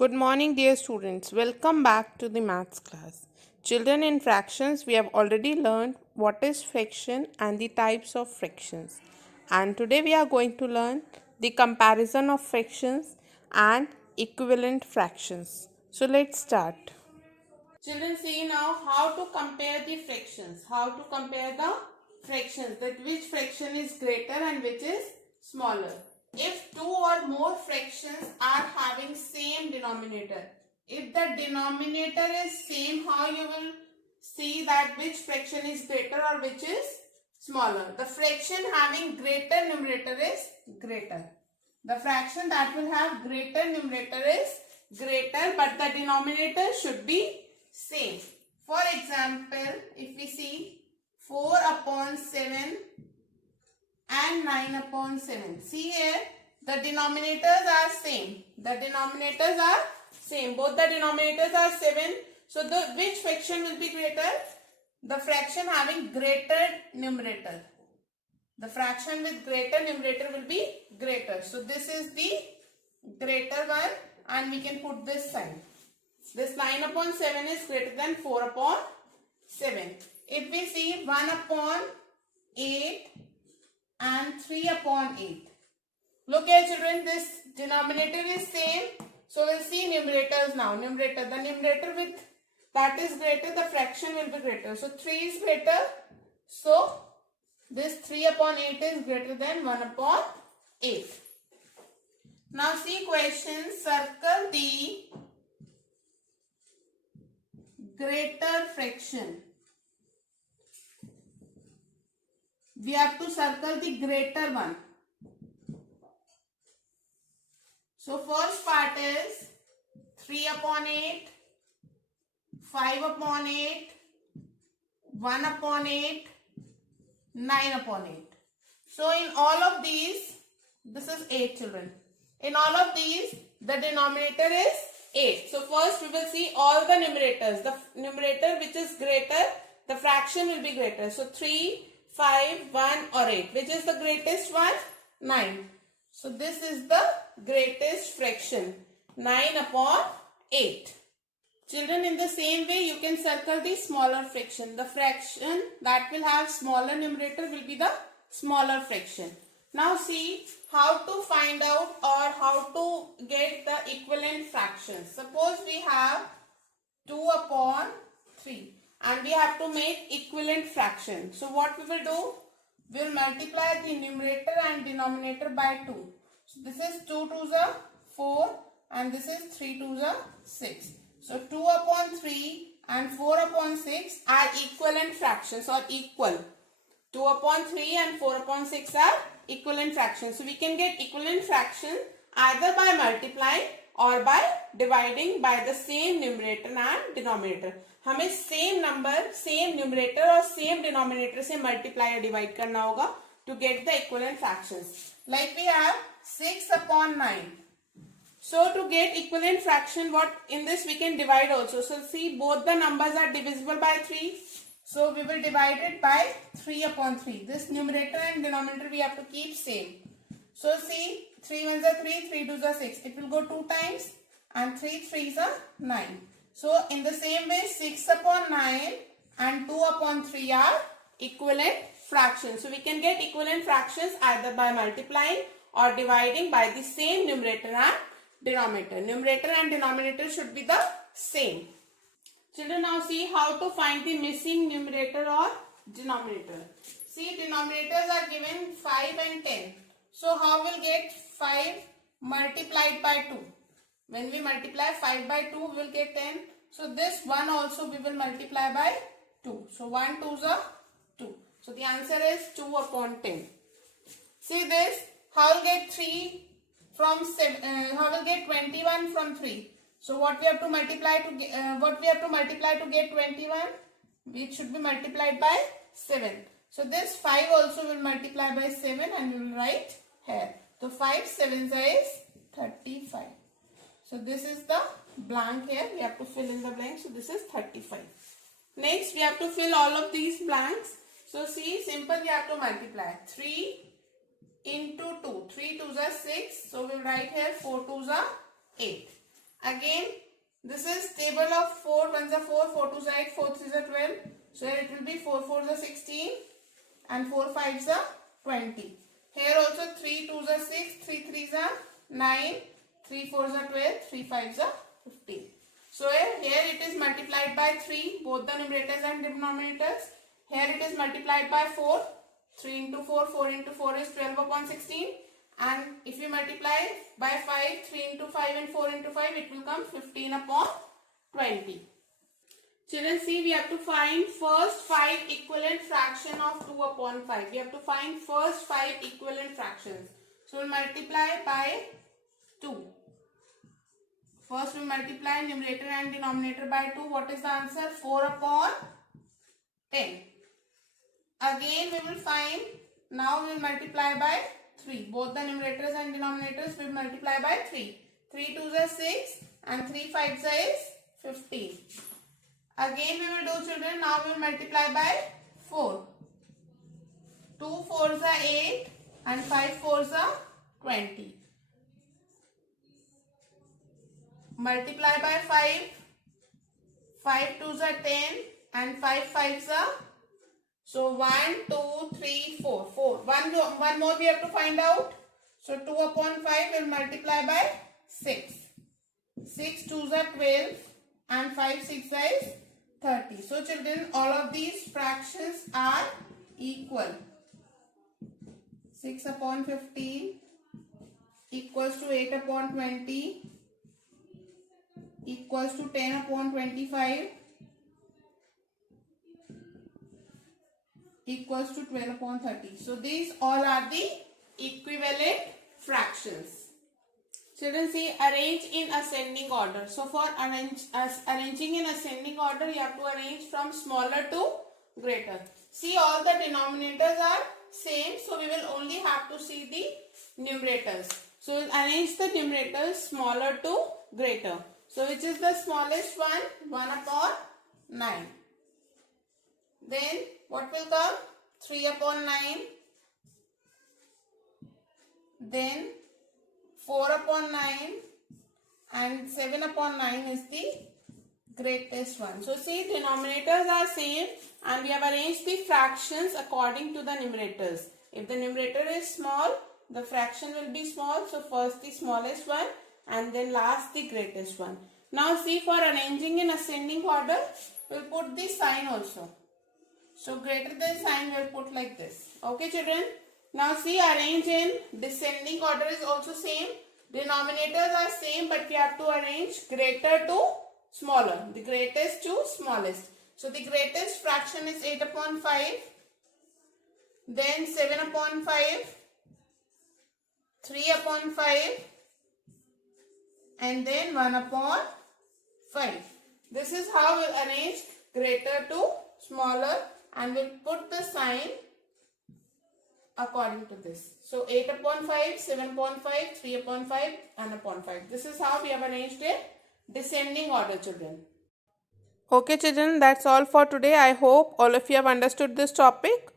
Good morning, dear students. Welcome back to the maths class. Children, in fractions, we have already learned what is fraction and the types of fractions. And today we are going to learn the comparison of fractions and equivalent fractions. So let's start. Children, see now how to compare the fractions. How to compare the fractions, that which fraction is greater and which is smaller. If two or more fractions are having same denominator, if the denominator is same, how you will see that which fraction is greater or which is smaller? The fraction having greater numerator is greater. The fraction that will have greater numerator is greater, but the denominator should be same. For example, if we see 4 upon 7 and 9 upon 7. See here, the denominators are same. The denominators are same. Both the denominators are 7. So, which fraction will be greater? The fraction having greater numerator. The fraction with greater numerator will be greater. So, this is the greater one and we can put this sign. This 9 upon 7 is greater than 4 upon 7. If we see 1 upon 8 and 3 upon 8. Look here children, this denominator is same. So we'll see numerators now. Numerator, the numerator with that is greater, the fraction will be greater. So 3 is greater. So this 3 upon 8 is greater than 1 upon 8. Now see question, circle the greater fraction. We have to circle the greater one. So first part is 3 upon 8, 5 upon 8, 1 upon 8, 9 upon 8. So in all of these, this is 8 children. In all of these, the denominator is 8. So first we will see all the numerators. The numerator which is greater, the fraction will be greater. So 3, 5, 1 or 8. Which is the greatest one? 9. So this is the greatest fraction. 9 upon 8. Children, in the same way you can circle the smaller fraction. The fraction that will have smaller numerator will be the smaller fraction. Now see how to find out or how to get the equivalent fractions. Suppose we have 2 upon 3. And we have to make equivalent fraction. So what we will do? We will multiply the numerator and denominator by 2. So this is 2 2s are 4 and this is 3 2s are 6. So 2 upon 3 and 4 upon 6 are equivalent fractions or equal. 2 upon 3 and 4 upon 6 are equivalent fractions. So we can get equivalent fraction either by multiplying or by dividing by the same numerator and denominator. हमें same number, same numerator और same denominator से multiply और divide करना होगा to get the equivalent fractions. Like we have 6 upon 9. So to get equivalent fraction, what in this we can divide also. So see, both the numbers are divisible by 3. So we will divide it by 3 upon 3. This numerator and denominator we have to keep same. So see, 3 1s are 3, 3 2s are 6. It will go 2 times and 3 3s are 9. So in the same way, 6 upon 9 and 2 upon 3 are equivalent fractions. So we can get equivalent fractions either by multiplying or dividing by the same numerator and denominator. Numerator and denominator should be the same. Children, now see how to find the missing numerator or denominator. See, denominators are given 5 and 10. So how will get 5 multiplied by 2? When we multiply 5 by 2, we will get 10. So this 1 also we will multiply by 2. So 1 2s are 2. So the answer is 2 upon 10. See this, how will get 3 from 7, how will get 21 from 3? So what we have to multiply to get 21? It should be multiplied by 7. So this 5 also will multiply by 7 and we will write here. So 5 7s is 35. So this is the blank here. We have to fill in the blank. So this is 35. Next we have to fill all of these blanks. So see, simple, we have to multiply. 3 into 2. 3 2s are 6. So we will write here 4 2s are 8. Again, this is table of 4 ones are 4, 4 twos are 8, 4 threes are 12. So here it will be 4 fours are 16 and 4 fives are 20. Here also 3 twos are 6, 3 threes are 9, 3 fours are 12, 3 fives are 15. So here it is multiplied by 3, both the numerators and denominators. Here it is multiplied by 4, 3 into 4, 4 into 4 is 12 upon 16. And if you multiply by 5, 3 into 5 and 4 into 5, it will come 15 upon 20. Children, see, we have to find first 5 equivalent fraction of 2 upon 5. We have to find first 5 equivalent fractions. So we'll multiply by 2. First we multiply numerator and denominator by 2. What is the answer? 4 upon 10. Again we will find, now we will multiply by 3. Both the numerators and denominators will multiply by 3. 3 twos are 6 and 3 fives is 15. Again we will do, children, now we will multiply by 4. 2 fours are 8 and 5 fours are 20. Multiply by 5. 5 twos are 10 and 5 fives are, so 1, 2, 3, 4. 4. One more we have to find out. So 2 upon 5 will multiply by 6. 6 twos are 12 and 5 6 is 30. So children, all of these fractions are equal. 6 upon 15 equals to 8 upon 20 equals to 10 upon 25 equals to 12 upon 30. So these all are the equivalent fractions. Children, see, arrange in ascending order. So for arranging in ascending order, you have to arrange from smaller to greater. See, all the denominators are same, so we will only have to see the numerators. So we'll arrange the numerators smaller to greater. So which is the smallest one? 1 upon 9. Then what will come? 3 upon 9. Then 4 upon 9 and 7 upon 9 is the greatest one. So see, denominators are same and we have arranged the fractions according to the numerators. If the numerator is small, the fraction will be small. So first the smallest one and then last the greatest one. Now see, for arranging in ascending order, we will put the sign also. So greater than sign we will put like this. Okay children. Now see, arrange in descending order is also same. Denominators are same, but we have to arrange greater to smaller. The greatest to smallest. So the greatest fraction is 8 upon 5. Then 7 upon 5. 3 upon 5. And then 1 upon 5. This is how we will arrange greater to smaller, and we'll put the sign according to this. So 8 upon 5, 7 upon 5, 3 upon 5 and upon 5. This is how we have arranged in descending order, children. Okay children, that's all for today. I hope all of you have understood this topic.